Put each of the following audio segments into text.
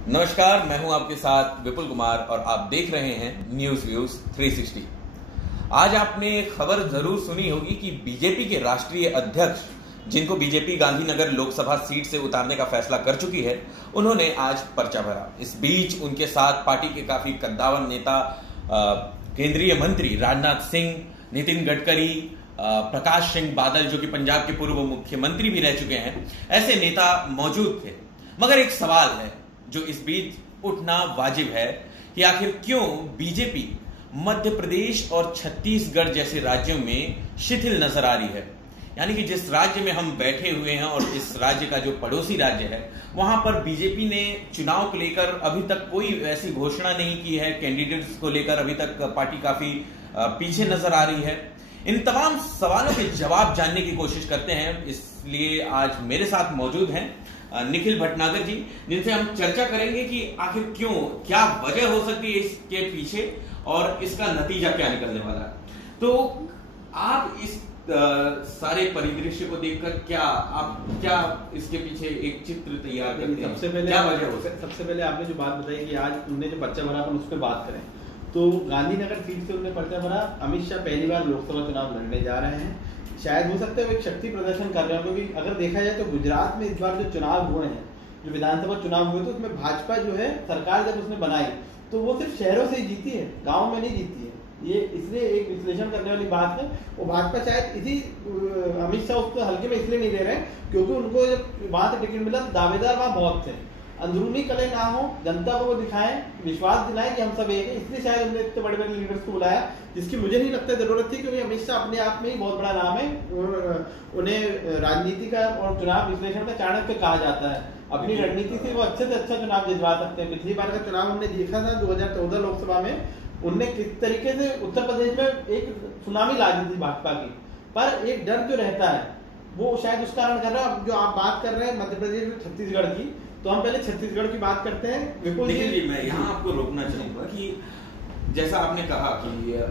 नमस्कार, मैं हूं आपके साथ विपुल कुमार और आप देख रहे हैं न्यूज व्यूज 360। आज आपने खबर जरूर सुनी होगी कि बीजेपी के राष्ट्रीय अध्यक्ष, जिनको बीजेपी गांधीनगर लोकसभा सीट से उतारने का फैसला कर चुकी है, उन्होंने आज पर्चा भरा। इस बीच उनके साथ पार्टी के काफी कद्दावर नेता, केंद्रीय मंत्री राजनाथ सिंह, नितिन गडकरी, प्रकाश सिंह बादल, जो कि पंजाब के पूर्व मुख्यमंत्री भी रह चुके हैं, ऐसे नेता मौजूद थे। मगर एक सवाल है जो इस बीच उठना वाजिब है कि आखिर क्यों बीजेपी मध्य प्रदेश और छत्तीसगढ़ जैसे राज्यों में शिथिल नजर आ रही है। यानी कि जिस राज्य में हम बैठे हुए हैं और इस राज्य का जो पड़ोसी राज्य है, वहां पर बीजेपी ने चुनाव को लेकर अभी तक कोई ऐसी घोषणा नहीं की है। कैंडिडेट्स को लेकर अभी तक पार्टी काफी पीछे नजर आ रही है। इन तमाम सवालों के जवाब जानने की कोशिश करते हैं, इसलिए आज मेरे साथ मौजूद हैं निखिल भटनागर जी, जिनसे हम चर्चा करेंगे कि आखिर क्यों, क्या वजह हो सकती है इसके पीछे और इसका नतीजा क्या निकलने वाला है। तो आप इस सारे परिदृश्य को देखकर क्या इसके पीछे एक चित्र तैयार करते हैं? सबसे पहले क्या वजह हो सकती है? सबसे पहले आपने जो बात बताई कि आज उनने जो पर्चा भरा, अपन उस पर बात करें तो गांधीनगर सीट से उन्होंने पर्चा भरा। अमित शाह पहली बार लोकसभा चुनाव लड़ने जा रहे हैं। शायद हो सकता है वो एक शक्ति प्रदर्शन कर रहे हैं, क्योंकि अगर देखा जाए तो गुजरात में इस बार जो चुनाव हुए हैं, जो विधानसभा चुनाव हुए, तो उसमें भाजपा जो है सरकार जब उसने बनाई तो वो सिर्फ शहरों से ही जीती है, गाँव में नहीं जीती है। ये इसलिए एक विश्लेषण करने वाली बात है। वो भाजपा शायद इसी अमित शाह उसको हल्के में इसलिए नहीं दे रहे हैं क्योंकि उनको जब वहां से टिकट मिला तो दावेदार वहां बहुत थे। अंदरूनी कले ना हो, जनता को वो दिखाएं, विश्वास दिलाएं कि हम सब एक हैं। इसलिए शायद उन्होंने इतने बड़े बड़े लीडर्स को बुलाया, जिसकी मुझे नहीं लगता जरूरत थी, क्योंकि अमित शाह अपने आप में ही बहुत बड़ा नाम है। उन्हें राजनीति का और चुनाव विश्लेषण का चाणक्य कहा जाता है। अपनी रणनीति से वो अच्छे से अच्छा चुनाव जितवा सकते हैं। पिछली बार का चुनाव हमने देखा था 2014 लोकसभा में, उनने किस तरीके से उत्तर प्रदेश में एक सुनामी ला दी थी भाजपा की। पर एक डर जो रहता है वो शायद उस कारण कर रहा है। जो आप बात कर रहे हैं मध्य प्रदेश और छत्तीसगढ़ की, तो हम पहले छत्तीसगढ़ की बात करते हैं। विपुल जी, मैं यहाँ आपको रोकना चाहूंगा कि जैसा आपने कहा कि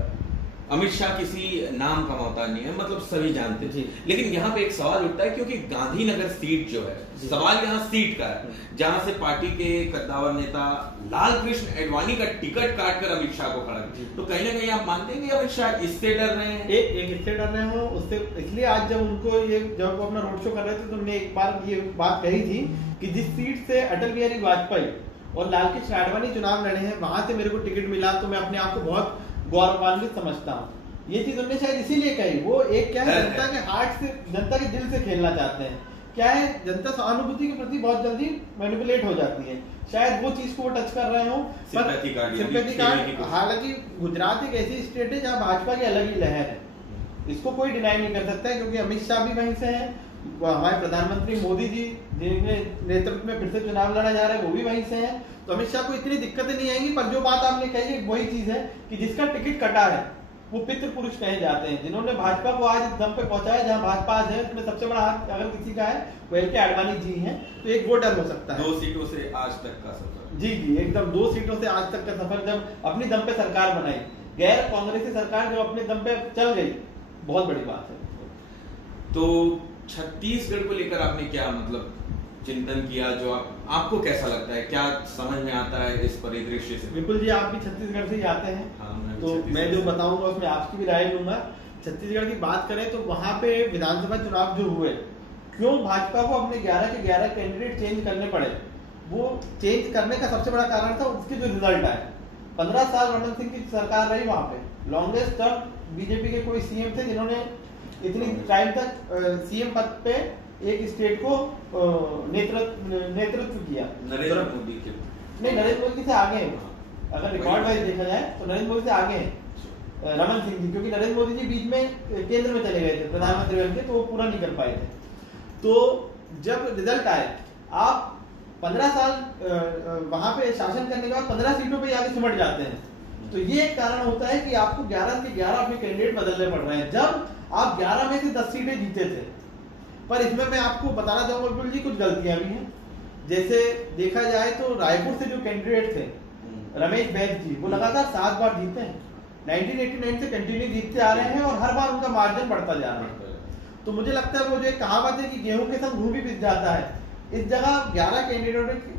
अमित शाह किसी नाम का मोहताज नहीं है, मतलब सभी जानते हैं। लेकिन यहाँ पे एक सवाल उठता है, क्योंकि गांधीनगर सीट जो है, सवाल यहाँ सीट का है, जहां से पार्टी के कद्दावर नेता लाल कृष्ण एडवाणी का टिकट काटकर अमित शाह को खड़ा किया। तो कहीं ना कहीं आप मानते हैं कि अमित शाह इससे डर रहे हैं? एक इससे डर रहे हो, उससे इसलिए आज जब उनको जब वो अपना रोड शो कर रहे थे तो उन्होंने एक बार ये बात कही थी कि जिस सीट से अटल बिहारी वाजपेयी और लाल कृष्ण आडवाणी चुनाव लड़े हैं, वहां से मेरे को टिकट मिला तो मैं अपने आप को बहुत गौरवान्वित समझता हूँ। ये चीज उन्होंने शायद इसीलिए कही। वो एक क्या है, जनता के हार्ट से, जनता के दिल से खेलना चाहते हैं। क्या है, जनता सहानुभूति के प्रति बहुत जल्दी मैनिपुलेट हो जाती है। शायद वो चीज को वो टच कर रहे हो। Sympathy card. हालांकि गुजरात एक ऐसी स्टेट है जहाँ भाजपा की अलग ही लहर है, इसको कोई डिनाई नहीं कर सकता है, क्योंकि अमित शाह भी वहीं से हैं, हमारे प्रधानमंत्री मोदी जी जिनके नेतृत्व में फिर से चुनाव लड़ा जा रहा है वो भी वहीं से हैं। तो अमित शाह को इतनी दिक्कतें नहीं आएंगी। पर जो बात आपने कही है वही चीज है कि जिसका टिकट कटा है वो पितृ पुरुष कहे जाते हैं, जिन्होंने भाजपा को आज दम पे पहुंचाया जहां भाजपा आज है, उसमें सबसे बड़ा हाथ अगर किसी का है वो एल के आडवाणी जी हैं। तो एक वो डर हो सकता है। 2 सीटों से आज तक का सफर। जी, एकदम 2 सीटों से आज तक का सफर, जब अपनी दम पे सरकार बनाई, गैर कांग्रेसी सरकार जब अपने दम पे चल गई, बहुत बड़ी बात है। तो छत्तीसगढ़ को लेकर आपने क्या मतलब चिंतन किया? जो आपको कैसा लगता है, क्या समझ में आता है इस परिदृश्य से? विपुल जी, आप भी छत्तीसगढ़ से ही आते हैं। तो मैं जो बताऊंगा उसमें आपकी भी राय लूंगा। छत्तीसगढ़ की बात करें तो वहां पे विधानसभा चुनाव जो हुए, क्यों भाजपा को अपने 11 के 11 कैंडिडेट चेंज करने पड़े, वो चेंज करने का सबसे बड़ा कारण था उसके जो रिजल्ट आए। 15 साल रमन सिंह की सरकार रही वहां पे। लॉन्गेस्ट तक बीजेपी के कोई सीएम थे जिन्होंने इतनी टाइम तक सीएम पद पे एक स्टेट को नेतृत्व किया। नरेंद्र मोदी के नहीं, नरेंद्र मोदी से आगे हैं। अगर रिकॉर्ड वाइज देखा जाए तो नरेंद्र मोदी से आगे हैं रमन सिंह जी, क्योंकि नरेंद्र मोदी जी बीच में केंद्र में चले गए थे प्रधानमंत्री बन के, तो वो पूरा नहीं कर पाए थे। तो जब रिजल्ट आए, आप 15 साल वहां पे शासन करने के बाद 15 सीटों पे आगे सिमट जाते हैं, तो ये एक कारण होता है कि आपको 11 के 11 अपने कैंडिडेट बदलने पड़ रहे हैं, जब आप 11 में से 10 सीटें जीते थे। पर इसमें मैं आपको बताना चाहूंगा विपुल जी, कुछ गलतियां भी हैं। जैसे देखा जाए तो रायपुर से जो कैंडिडेट थे रमेश बैस जी, वो लगातार 7 बार जीते हैं। 1989 से कंटिन्यू जीतते आ रहे हैं और हर बार उनका मार्जिन बढ़ता जा रहा है। तो मुझे लगता है वो जो एक कहावत है कि गेहूं के संग घू भी पिस जाता है, इस जगह 11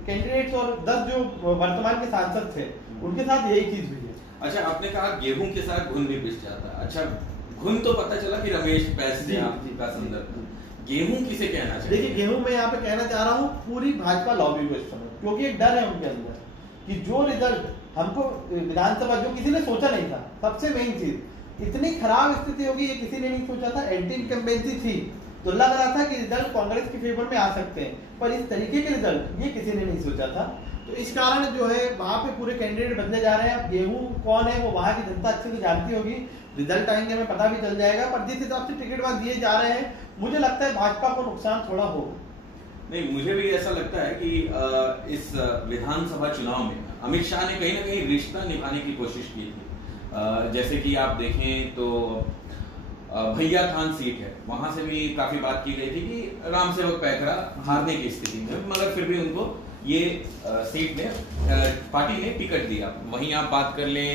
कैंडिडेट्स और 10 जो वर्तमान के सांसद थे उनके साथ यही चीज हुई है। अच्छा, आपने कहा गेहूं के साथ घुन भी पिस जाता है। अच्छा, घुन तो पता चला कि रमेश बैस ने आपका संदर्भ, गेहूं किसे कहना चाहिए? देखिए, गेहूं मैं यहाँ पे कहना चाह रहा हूँ पूरी भाजपा लॉबी को इस समय, क्योंकि एक डर है उनके अंदर कि जो रिजल्ट हमको विधानसभा जो किसी ने सोचा नहीं था, सबसे मेन चीज इतनी खराब स्थिति होगी ये किसी ने नहीं सोचा था। एंटी इनकम्बेंसी थी तो लग रहा था कि रिजल्ट कांग्रेस के फेवर में आ सकते हैं, पर इस तरीके के रिजल्ट ये किसी ने नहीं सोचा था। तो इस कारण जो है वहां पे पूरे कैंडिडेट बदले जा रहे हैं। अब गेहूं कौन है वो वहां की जनता अच्छे से जानती होगी, रिजल्ट आएंगे हमें पता भी चल जाएगा। पर जिस हिसाब से टिकट वहां दिए जा रहे हैं मुझे लगता है भाजपा को नुकसान थोड़ा होगा। नहीं, मुझे भी ऐसा लगता है कि इस विधानसभा चुनाव में अमित शाह ने कहीं ना कहीं रिश्ता निभाने की कोशिश की थी। जैसे कि आप देखें तो भैया थान सीट है, वहां से भी काफी बात की गई थी कि राम सेवक पैकरा हारने की स्थिति में, मगर फिर भी उनको ये सीट में पार्टी ने टिकट दिया। वहीं आप बात कर लें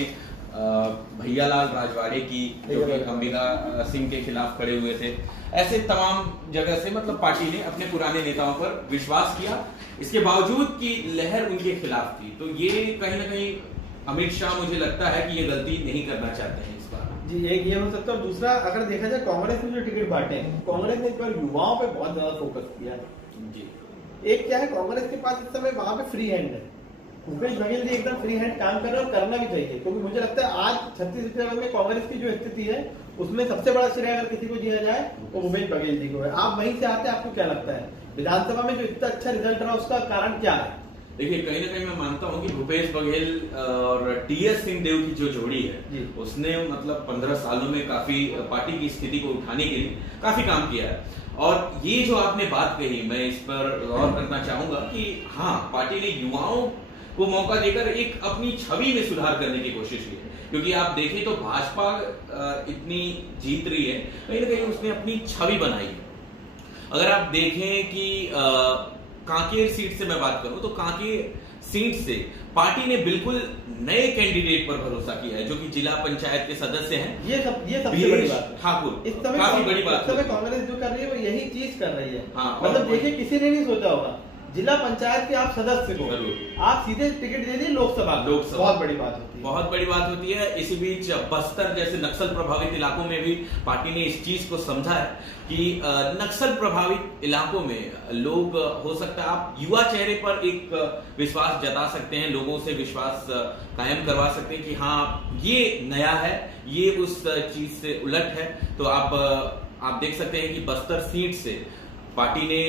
भैयालाल राजवाड़े की, जो कि अंबिका सिंह के खिलाफ खड़े हुए थे। ऐसे तमाम जगह से मतलब पार्टी ने अपने पुराने नेताओं पर विश्वास किया, इसके बावजूद कि लहर उनके खिलाफ थी। तो ये कहीं ना कहीं अमित शाह मुझे लगता है कि ये गलती नहीं करना चाहते हैं इस बार। जी, एक ये हो सकता है। दूसरा, अगर देखा जाए कांग्रेस ने जो टिकट बांटे हैं, कांग्रेस ने इस बार युवाओं पे बहुत ज्यादा फोकस किया है। जी, एक क्या है, कांग्रेस के पास इस समय वहां पे फ्री हैंड है। भूपेश बघेल जी एकदम फ्री हैंड काम कर रहे हैं और करना भी चाहिए, क्योंकि मुझे लगता है आज छत्तीसगढ़ में कांग्रेस की जो स्थिति है उसमें सबसे बड़ा श्रेय अगर किसी को दिया जाए तो भूपेश बघेल जी को है। आप वहीं से आते हैं, आपको क्या लगता है विधानसभा में जो इतना अच्छा रिजल्ट रहा उसका कारण क्या है? देखिए, कहीं ना कहीं मैं मानता हूं कि भूपेश बघेल और टीएस सिंहदेव की जो जोड़ी है उसने मतलब 15 सालों में काफी पार्टी की स्थिति को उठाने के लिए काफी काम किया है। और ये जो आपने बात कही, मैं इस पर गौर करना चाहूंगा कि हाँ, पार्टी ने युवाओं को मौका देकर एक अपनी छवि में सुधार करने की कोशिश की है। क्योंकि आप देखें तो भाजपा इतनी जीत रही है, कहीं ना कहीं उसने अपनी छवि बनाई है। अगर आप देखें कि कांकेर सीट से मैं बात करूं तो कांकेर सीट से पार्टी ने बिल्कुल नए कैंडिडेट पर भरोसा किया है, जो कि जिला पंचायत के सदस्य हैं। ये सबसे बड़ी बात है ठाकुर, इस समय काफी बड़ी बात। इस समय कांग्रेस जो कर रही है वो यही चीज कर रही है। हाँ, मतलब देखिए, किसी ने नहीं सोचा होगा जिला पंचायत के आप सदस्य को आप सीधे टिकट दे दिए लोकसभा। बहुत बड़ी बात होती है, बहुत बड़ी बात होती है। इसी बीच बस्तर जैसे नक्सल प्रभावित इलाकों में भी पार्टी ने इस चीज को समझा है कि नक्सल प्रभावित इलाकों में लोग, हो सकता है आप युवा चेहरे पर एक विश्वास जता सकते हैं, लोगों से विश्वास कायम करवा सकते हैं कि हाँ ये नया है, ये उस चीज से उलट है। तो आप देख सकते हैं कि बस्तर सीट से पार्टी ने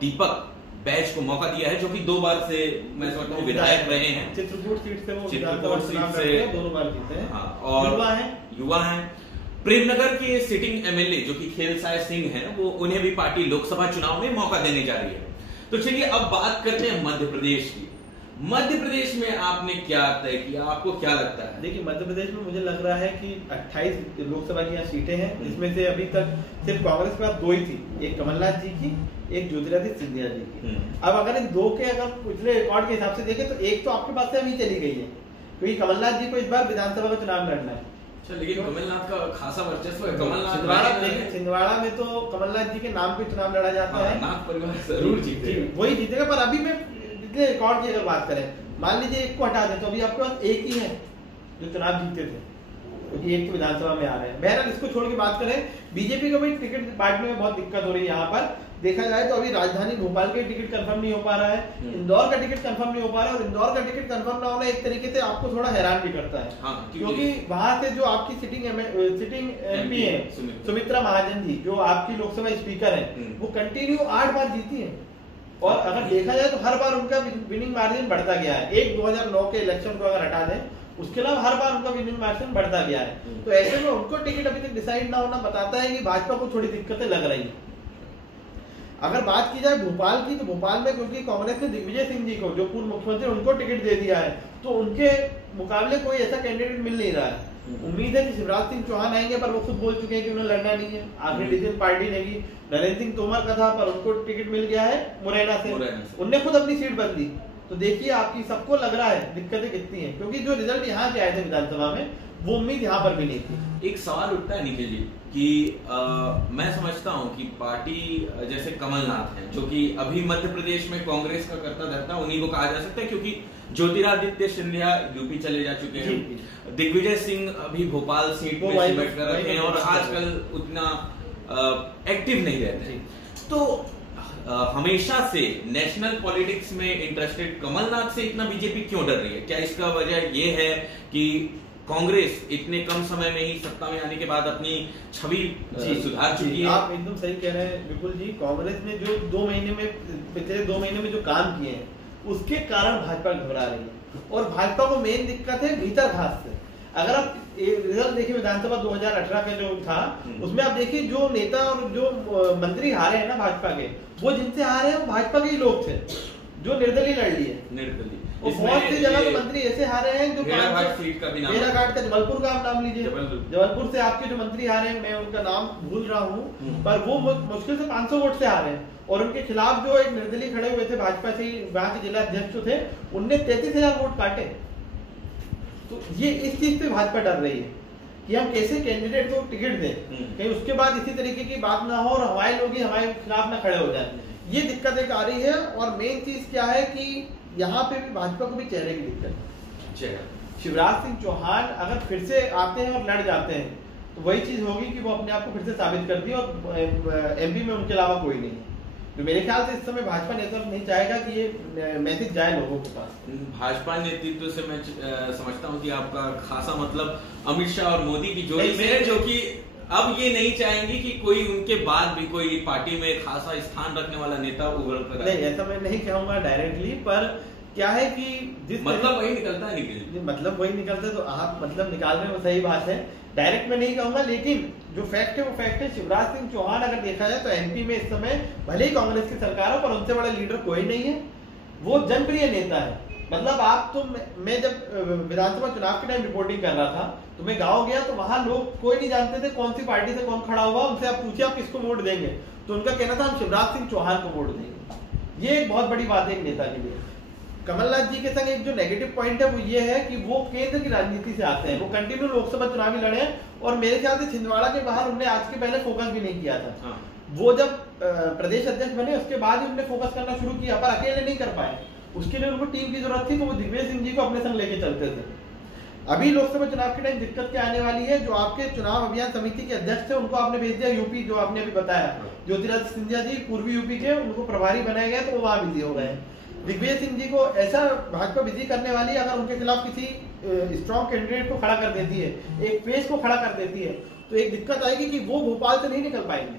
दीपक बैच को मौका दिया है, जो कि 2 बार से मैं समझता हूँ विधायक रहे हैं। चित्रकूट सीट से वो चित्रकूट सीट से 2 बार जीते हैं। हाँ, और युवा हैं। प्रेमनगर के सिटिंग एमएलए जो कि खेलसाय सिंह हैं, वो उन्हें भी पार्टी लोकसभा चुनाव में मौका देने जा रही है। तो चलिए अब बात करते हैं मध्य प्रदेश की। मध्य प्रदेश में आपने क्या तय किया, आपको क्या लगता है? देखिए, मध्य प्रदेश में मुझे लग रहा है कि 28 लोकसभा की यहाँ सीटें हैं, जिसमें से अभी तक सिर्फ कांग्रेस के पास 2 ही थी, एक कमलनाथ जी की, एक ज्योतिरादित्य सिंधिया जी की। अब अगर इन 2 के अगर पिछले रिकॉर्ड के हिसाब से देखें तो एक तो आपके पास से अभी चली गई है, क्योंकि कमलनाथ जी को इस बार विधानसभा का चुनाव लड़ना है। लेकिन कमलनाथ का खासा वर्चस्व है। कमलनाथ छिंदवाड़ा में तो कमलनाथ जी के नाम पे चुनाव लड़ा जाता है, नाथ परिवार जरूर जीते, वही जीतेगा। पर अभी में पिछले रिकॉर्ड की अगर बात करें, मान लीजिए एक को हटा दें तो अभी आपके पास एक ही है जो चुनाव जीते थे, क्योंकि एक तो विधानसभा में आ रहे हैं। बहरहाल इसको छोड़ के बात करें, बीजेपी को भी टिकट बांटने में बहुत दिक्कत हो रही है। यहाँ पर देखा जाए तो अभी राजधानी भोपाल के टिकट कंफर्म नहीं हो पा रहा है, इंदौर का टिकट कंफर्म नहीं हो पा रहा है, और इंदौर का टिकट कंफर्म ना होना एक तरीके से आपको थोड़ा हैरान भी करता है। हाँ, क्योंकि वहां से जो आपकी सिटिंग एमपी है सुमित्रा महाजन जी, जो आपकी लोकसभा स्पीकर है, वो कंटिन्यू 8 बार जीती है। और अगर देखा जाए तो हर बार उनका विनिंग मार्जिन बढ़ता गया है। एक 2009 के इलेक्शन को अगर हटा दें, उसके अलावा हर बार उनका विनिंग मार्जिन बढ़ता गया है। तो ऐसे में उनको टिकट अभी तक डिसाइड ना होना बताता है कि भाजपा को थोड़ी दिक्कतें लग रही है। अगर बात की जाए भोपाल की, तो भोपाल में क्योंकि कांग्रेस ने दिग्विजय सिंह जी को, जो पूर्व मुख्यमंत्री, उनको टिकट दे दिया है, तो उनके मुकाबले कोई ऐसा कैंडिडेट मिल नहीं रहा है। उम्मीद है कि शिवराज सिंह चौहान आएंगे, पर वो खुद बोल चुके हैं कि उन्हें लड़ना नहीं है। आखिरी डिसीजन पार्टी लेगी। नरेंद्र सिंह तोमर का था, पर उनको टिकट मिल गया है मुरैना से, उनने खुद अपनी सीट बदली। तो देखिए, आपकी सबको लग रहा है दिक्कतें कितनी है, क्योंकि जो रिजल्ट यहाँ के आए थे विधानसभा में, वो उम्मीद यहाँ पर भी नहीं थी। एक सवाल उठता है निखिल जी कि मैं समझता हूं कि पार्टी जैसे कमलनाथ हैं, जो कि अभी मध्य प्रदेश में कांग्रेस का करता धरता उन्हीं को कहा जा सकता है, क्योंकि ज्योतिरादित्य सिंधिया यूपी चले जा चुके हैं, दिग्विजय सिंह अभी भोपाल सीट पे बैठ कर रखे हैं और आजकल उतना एक्टिव नहीं रहते हैं। तो हमेशा से नेशनल पॉलिटिक्स में इंटरेस्टेड कमलनाथ से इतना बीजेपी क्यों डर रही है? क्या इसका वजह ये है कि कांग्रेस इतने कम समय में ही सत्ता में आने के बाद अपनी छवि सुधार चुकी है? आप एकदम सही कह रहे हैं विपुल जी। कांग्रेस ने जो पिछले 2 महीने में जो काम किए हैं उसके कारण भाजपा घबरा रही है, और भाजपा को मेन दिक्कत है भीतर घास से। अगर आप रिजल्ट देखिए विधानसभा 2018 का जो था, उसमें आप देखिए जो नेता और जो मंत्री हारे हैं ना भाजपा के, वो जिनसे हारे हैं वो भाजपा के ही लोग थे जो निर्दलीय लड़ लिए। निर्दलीय और बहुत सी जगह तो मंत्री ऐसे हारे हैं जो सीट का भी नाम, भेड़ाघाट का, जबलपुर का आप नाम लीजिए, जबलपुर से आपके जो मंत्री हारे हैं, मैं उनका नाम भूल रहा हूँ, पर वो मुश्किल से 500 वोट से हारे हैं, और उनके खिलाफ जो एक निर्दलीय खड़े हुए थे भाजपा से, वहां के जिला अध्यक्ष थे, उनने 33,000 वोट काटे। तो ये इस चीज से भाजपा डर रही है कि हम कैसे कैंडिडेट को टिकट दें, कहीं उसके बाद इसी तरीके की बात ना हो और हमारे लोग ही हमारे खिलाफ ना खड़े हो जाए। ये दिक्कत एक आ रही है, और मेन चीज क्या है कि यहाँ पे भी भाजपा को भी चेहरे की दिक्कत है। शिवराज सिंह चौहान अगर फिर से आते हैं और लड़ जाते हैं तो वही चीज होगी कि वो अपने आप को फिर से साबित कर दी, और एमपी में उनके अलावा कोई नहीं है। तो मेरे ख्याल से इस समय भाजपा नेतृत्व नहीं चाहेगा कि ये मैसेज जाए लोगों के पास। भाजपा नेतृत्व से मैं समझता हूँ कि आपका खासा मतलब अमित शाह और मोदी की जोड़ी में है, जो कि अब ये नहीं चाहेंगे कि कोई उनके बाद भी कोई पार्टी में खासा स्थान रखने वाला नेता उभर कर। नहीं, ऐसा मैं नहीं कहूंगा डायरेक्टली, पर क्या है कि जिस मतलब वही निकलता है, निकल मतलब वही निकलता है, तो आप मतलब निकाल रहे हो, सही बात है, डायरेक्ट में नहीं कहूंगा, लेकिन जो फैक्ट है वो फैक्ट है। शिवराज सिंह चौहान अगर देखा जाए तो एमपी में इस समय भले ही कांग्रेस की सरकार हो, पर उनसे बड़ा लीडर कोई नहीं है, वो जनप्रिय नेता है। मतलब आप तो मैं जब विधानसभा चुनाव के टाइम रिपोर्टिंग कर रहा था तो मैं गांव गया तो वहां लोग कोई नहीं जानते थे कौन सी पार्टी से कौन खड़ा हुआ, उनसे आप पूछिए आप किसको वोट देंगे, तो उनका कहना था हम शिवराज सिंह चौहान को वोट देंगे। ये एक बहुत बड़ी बात है एक नेता के लिए। कमलनाथ जी के संग एक जो नेगेटिव पॉइंट है वो ये है कि वो केंद्र की राजनीति से आते हैं, वो कंटिन्यू लोकसभा चुनाव ही लड़े हैं, और मेरे ख्याल से छिंदवाड़ा के बाहर उन्होंने आज के पहले फोकस भी नहीं किया था। वो जब प्रदेश अध्यक्ष बने उसके बाद ही उन्होंने फोकस करना शुरू किया, पर अकेले नहीं कर पाए, उसके लिए उनको टीम की जरूरत थी, तो वो दिग्विजय सिंह जी को अपने संग लेके चलते थे। अभी लोकसभा चुनाव के टाइम दिक्कत क्या आने वाली है, जो आपके चुनाव अभियान समिति के अध्यक्ष थे उनको आपने भेज दिया यूपी, जो आपने अभी बताया ज्योतिरादित्य सिंधिया जी पूर्वी यूपी के, उनको प्रभारी बनाए गए, तो वो वहां बिजी हो गए। दिग्विजय सिंह जी को ऐसा भाजपा बिजी करने वाली है, अगर उनके खिलाफ किसी स्ट्रॉन्ग कैंडिडेट को खड़ा कर देती है, एक फेस को खड़ा कर देती है, तो एक दिक्कत आएगी कि वो भोपाल से नहीं निकल पाएंगे,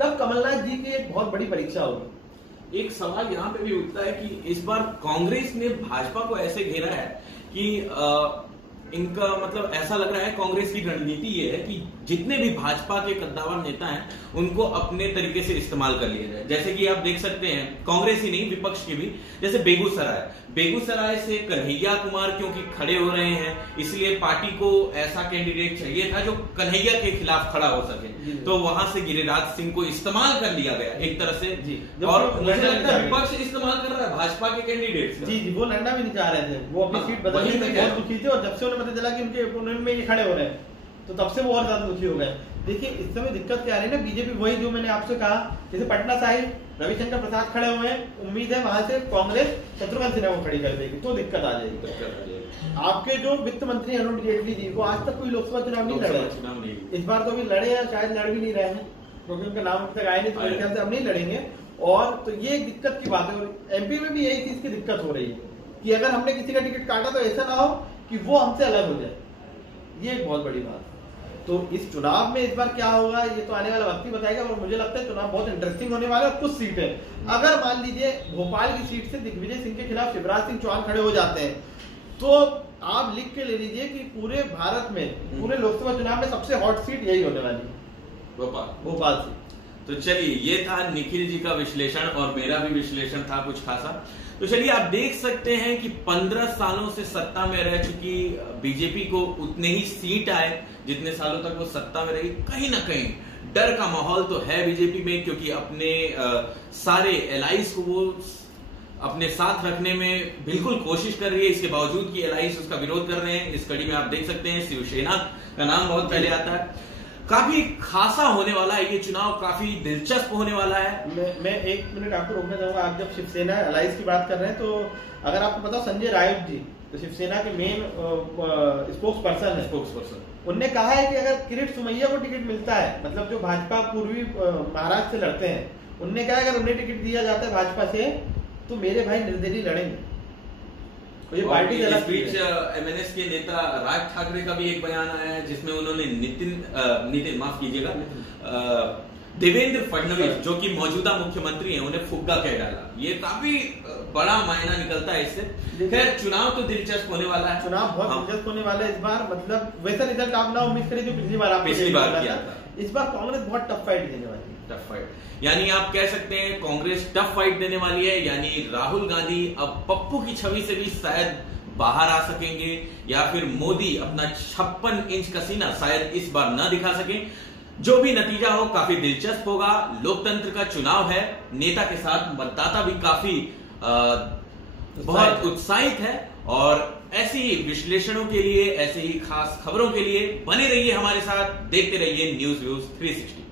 तब कमलनाथ जी की एक बहुत बड़ी परीक्षा होगी। एक सवाल यहाँ पे भी उठता है कि इस बार कांग्रेस ने भाजपा को ऐसे घेरा है कि इनका मतलब ऐसा लग रहा है, कांग्रेस की रणनीति ये है कि जितने भी भाजपा के कद्दावर नेता हैं उनको अपने तरीके से इस्तेमाल कर लिया जाए। जैसे कि आप देख सकते हैं कांग्रेस ही नहीं विपक्ष के भी, जैसे बेगूसराय से कन्हैया कुमार क्योंकि खड़े हो रहे हैं, इसलिए पार्टी को ऐसा कैंडिडेट चाहिए था जो कन्हैया के खिलाफ खड़ा हो सके, तो वहां से गिरिराज सिंह को इस्तेमाल कर लिया गया एक तरह से, और मुझे लगता है विपक्ष इस्तेमाल कर रहा है भाजपा के कैंडिडेट। जी, वो लड़ना भी नहीं चाह रहे थे, वो अपनी सीट बदलने में बहुत दुखी थे, और जब से उन्हें पता चला कि उनके ओपोनेंट में ये खड़े हो रहे हैं तो तब से वो और ज्यादा दुखी हो गए। देखिए इस समय दिक्कत क्या आ रही है ना, बीजेपी वही जो मैंने आपसे कहा, जैसे पटना साहिब रविशंकर प्रसाद खड़े हुए हैं, उम्मीद है वहां से कांग्रेस शत्रुघ्न सिन्हा को खड़ी कर देगी, तो दिक्कत आ जाएगी। आपके जो वित्त मंत्री अरुण जेटली जी, वो आज तक कोई लोकसभा चुनाव नहीं लड़े, इस बार तो अभी लड़े हैं, शायद लड़ भी नहीं रहे हैं क्योंकि उनका नाम अब तक आया नहीं, तो मेरे ख्याल से अब नहीं लड़ेंगे। और तो ये एक दिक्कत की बात है, और एमपी में भी यही चीज की दिक्कत हो रही है कि अगर हमने किसी का टिकट काटा तो ऐसा ना हो कि वो हमसे अलग हो जाए, ये एक बहुत बड़ी बात है। तो इस चुनाव में इस बार क्या होगा ये तो आने वाला वक्त ही बताएगा, और मुझे लगता है चुनाव बहुत इंटरेस्टिंग होने वाला है। और कुछ सीटें अगर मान लीजिए भोपाल की सीट से दिग्विजय सिंह के खिलाफ शिवराज सिंह चौहान खड़े हो जाते हैं, तो आप लिख के ले लीजिए कि पूरे भारत में पूरे लोकसभा चुनाव में सबसे हॉट सीट यही होने वाली है, भोपाल से। तो चलिए, ये था निखिल जी का विश्लेषण, और मेरा भी विश्लेषण था कुछ खासा। तो चलिए, आप देख सकते हैं कि 15 सालों से सत्ता में रह चुकी बीजेपी को उतने ही सीट आए जितने सालों तक वो सत्ता में रही। कहीं ना कहीं डर का माहौल तो है बीजेपी में, क्योंकि अपने सारे एलाइज को वो अपने साथ रखने में बिल्कुल कोशिश कर रही है, इसके बावजूद कि एलायंस उसका विरोध कर रहे हैं। इस कड़ी में आप देख सकते हैं शिवसेना का नाम बहुत पहले आता है। काफी खासा होने वाला है ये चुनाव, काफी दिलचस्प होने वाला है। मैं 1 मिनट आपको रोकना चाहूंगा। आप जब शिवसेना अलायंस की बात कर रहे हैं, तो अगर आपको पता, संजय राउत जी तो शिवसेना के मेन स्पोक्स पर्सन उनने कहा है कि अगर किरीट सोमैया को टिकट मिलता है, मतलब जो भाजपा पूर्वी महाराष्ट्र से लड़ते हैं, उनने कहा अगर उन्हें टिकट दिया जाता है भाजपा से तो मेरे भाई निर्दलीय लड़ेंगे। ये पार्टी इस बीच एमएनएस के नेता राज ठाकरे का भी एक बयान आया है जिसमें उन्होंने नितिन माफ कीजिएगा, देवेंद्र फडणवीस जो कि मौजूदा मुख्यमंत्री हैं उन्हें फुग्गा कह डाला। ये काफी बड़ा मायना निकलता है इससे। खैर चुनाव तो दिलचस्प होने वाला है, चुनाव बहुत दिलचस्प होने वाला है इस बार। मतलब वैसा रिजल्ट आप ना उम्मीद करें जो पिछली बार किया था। इस बार कांग्रेस बहुत टफ फाइट देने वाली है। टफ फाइट यानी आप कह सकते हैं कांग्रेस टफ फाइट देने वाली है, यानी राहुल गांधी अब पप्पू की छवि से भी शायद बाहर आ सकेंगे, या फिर मोदी अपना 56 इंच का सीना शायद इस बार न दिखा सके। जो भी नतीजा हो काफी दिलचस्प होगा। लोकतंत्र का चुनाव है, नेता के साथ मतदाता भी काफी बहुत उत्साहित है। और ऐसी ही विश्लेषणों के लिए, ऐसे ही खास खबरों के लिए बने रहिए हमारे साथ, देखते रहिए न्यूज़ व्यूज 360।